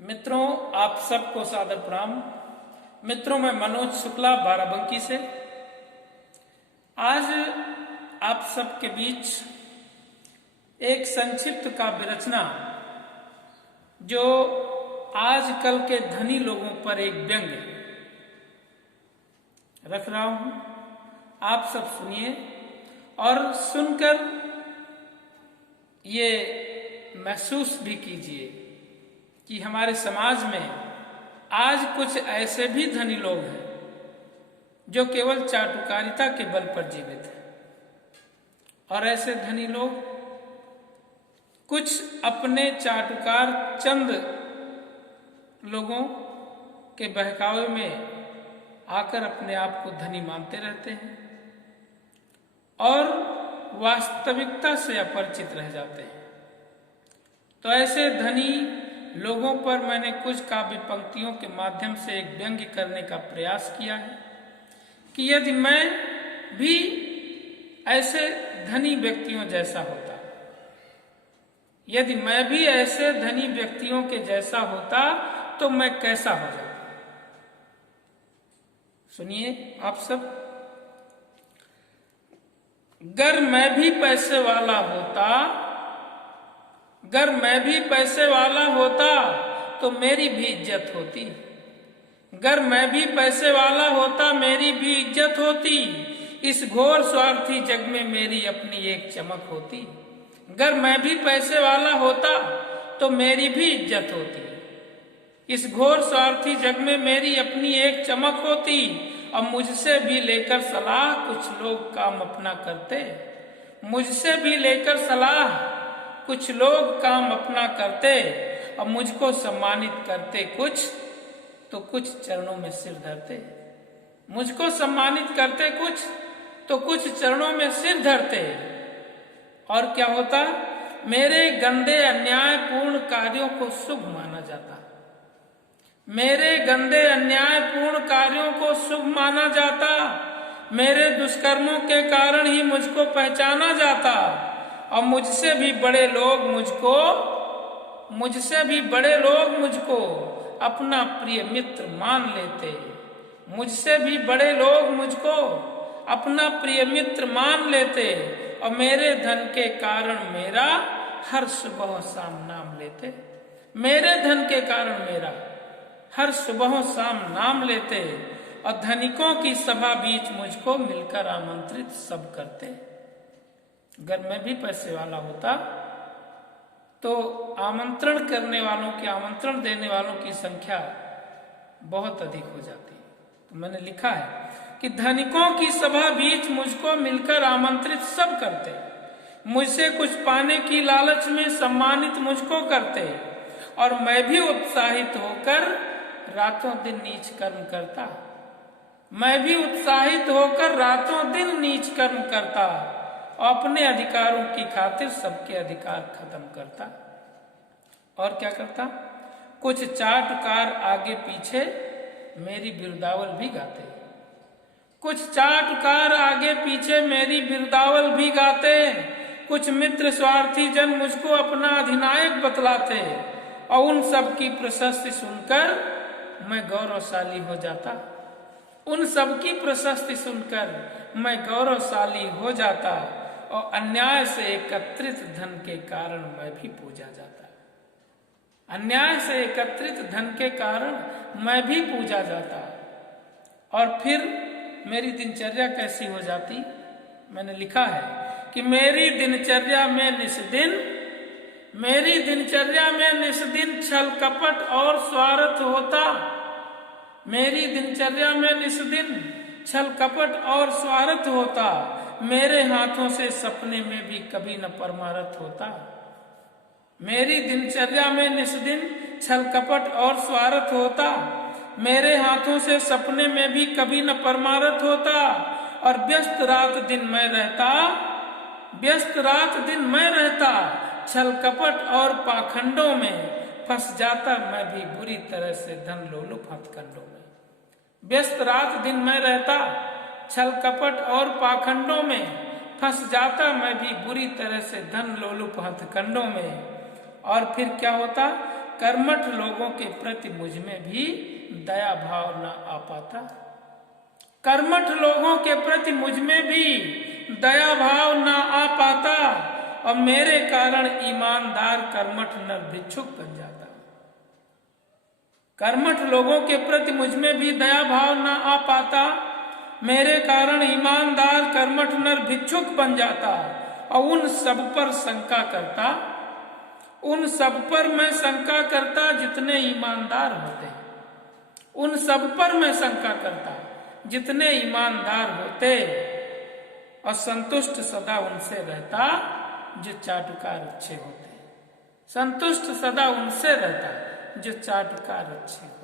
मित्रों, आप सबको सादर प्रणाम। मित्रों, मैं मनोज शुक्ला बाराबंकी से आज आप सबके बीच एक संक्षिप्त काव्य रचना जो आजकल के धनी लोगों पर एक व्यंग रख रहा हूं। आप सब सुनिए और सुनकर ये महसूस भी कीजिए कि हमारे समाज में आज कुछ ऐसे भी धनी लोग हैं जो केवल चाटुकारिता के बल पर जीवित हैं, और ऐसे धनी लोग कुछ अपने चाटुकार चंद लोगों के बहकावे में आकर अपने आप को धनी मानते रहते हैं और वास्तविकता से अपरिचित रह जाते हैं। तो ऐसे धनी लोगों पर मैंने कुछ काव्य पंक्तियों के माध्यम से एक व्यंग्य करने का प्रयास किया है कि यदि मैं भी ऐसे धनी व्यक्तियों जैसा होता, यदि मैं भी ऐसे धनी व्यक्तियों के जैसा होता तो मैं कैसा हो जाता। सुनिए आप सब। गर मैं भी पैसे वाला होता, गर मैं भी पैसे वाला होता तो मेरी भी इज्जत होती। गर मैं भी पैसे वाला होता मेरी भी इज्जत होती। इस घोर स्वार्थी जग में मेरी अपनी एक चमक होती। गर मैं भी पैसे वाला होता तो मेरी भी इज्जत होती। इस घोर स्वार्थी जग में मेरी अपनी एक चमक होती। और मुझसे भी लेकर सलाह कुछ लोग काम अपना करते। मुझसे भी लेकर सलाह कुछ लोग काम अपना करते और मुझको सम्मानित करते कुछ, तो कुछ चरणों में सिर धरते। मुझको सम्मानित करते कुछ तो कुछ चरणों में सिर धरते। और क्या होता? मेरे गंदे अन्यायपूर्ण कार्यों को शुभ माना जाता। मेरे गंदे अन्यायपूर्ण कार्यों को शुभ माना जाता। मेरे दुष्कर्मों के कारण ही मुझको पहचाना जाता और मुझसे भी बड़े लोग मुझको अपना प्रिय मित्र मान लेते। मुझसे भी बड़े लोग मुझको अपना प्रिय मित्र मान लेते और मेरे धन के कारण मेरा हर सुबह शाम नाम लेते। मेरे धन के कारण मेरा हर सुबह शाम नाम लेते और धनिकों की सभा बीच मुझको मिलकर आमंत्रित सब करते। अगर मैं भी पैसे वाला होता तो आमंत्रण करने वालों की, आमंत्रण देने वालों की संख्या बहुत अधिक हो जाती। तो मैंने लिखा है कि धनिकों की सभा बीच मुझको मिलकर आमंत्रित सब करते। मुझसे कुछ पाने की लालच में सम्मानित मुझको करते और मैं भी उत्साहित होकर रातों दिन नीच कर्म करता। मैं भी उत्साहित होकर रातों दिन नीच कर्म करता और अपने अधिकारों की खातिर सबके अधिकार खत्म करता। और क्या करता? कुछ चाटुकार आगे पीछे मेरी बिरदावल भी गाते। कुछ चाटुकार आगे पीछे मेरी बिरदावल भी गाते। कुछ मित्र स्वार्थी जन मुझको अपना अधिनायक बतलाते और उन सब की प्रशस्ति सुनकर मैं गौरवशाली हो जाता। उन सब की प्रशस्ति सुनकर मैं गौरवशाली हो जाता और अन्याय से एकत्रित धन के कारण मैं भी पूजा जाता। अन्याय से एकत्रित धन के कारण मैं भी पूजा जाता। और फिर मेरी दिनचर्या कैसी हो जाती? मैंने लिखा है कि मेरी दिनचर्या में निस्दिन छल कपट और स्वार्थ होता। मेरी दिनचर्या में निस्दिन छल कपट और स्वार्थ होता। मेरे हाथों से सपने में भी कभी न परमारथ होता। मेरी दिनचर्या में निस्दिन छल कपट और स्वार्थ होता। मेरे हाथों से सपने में भी कभी न परमारथ होता। और व्यस्त रात दिन मैं रहता छल कपट और पाखंडों में फंस जाता मैं भी बुरी तरह से धन लोलुप हथकंडों में। व्यस्त रात दिन मैं रहता छल कपट और पाखंडों में फंस जाता मैं भी बुरी तरह से धन लोलुप हथकंडों में। और फिर क्या होता? कर्मठ लोगों के प्रति मुझ में भी दया भाव न आ पाता। कर्मठ लोगों के प्रति मुझ में भी दया भाव न आ पाता और मेरे कारण ईमानदार कर्मठ नर भिक्षुक बन जाता। कर्मठ लोगों के प्रति मुझ में भी दया भाव न आ पाता, मेरे कारण ईमानदार कर्मठ नर भिक्षुक बन जाता और उन सब पर शंका करता, उन सब पर मैं शंका करता जितने ईमानदार होते। उन सब पर मैं शंका करता जितने ईमानदार होते और संतुष्ट सदा उनसे रहता जो चाटुकार अच्छे होते। संतुष्ट सदा उनसे रहता जो चाटुकार अच्छे।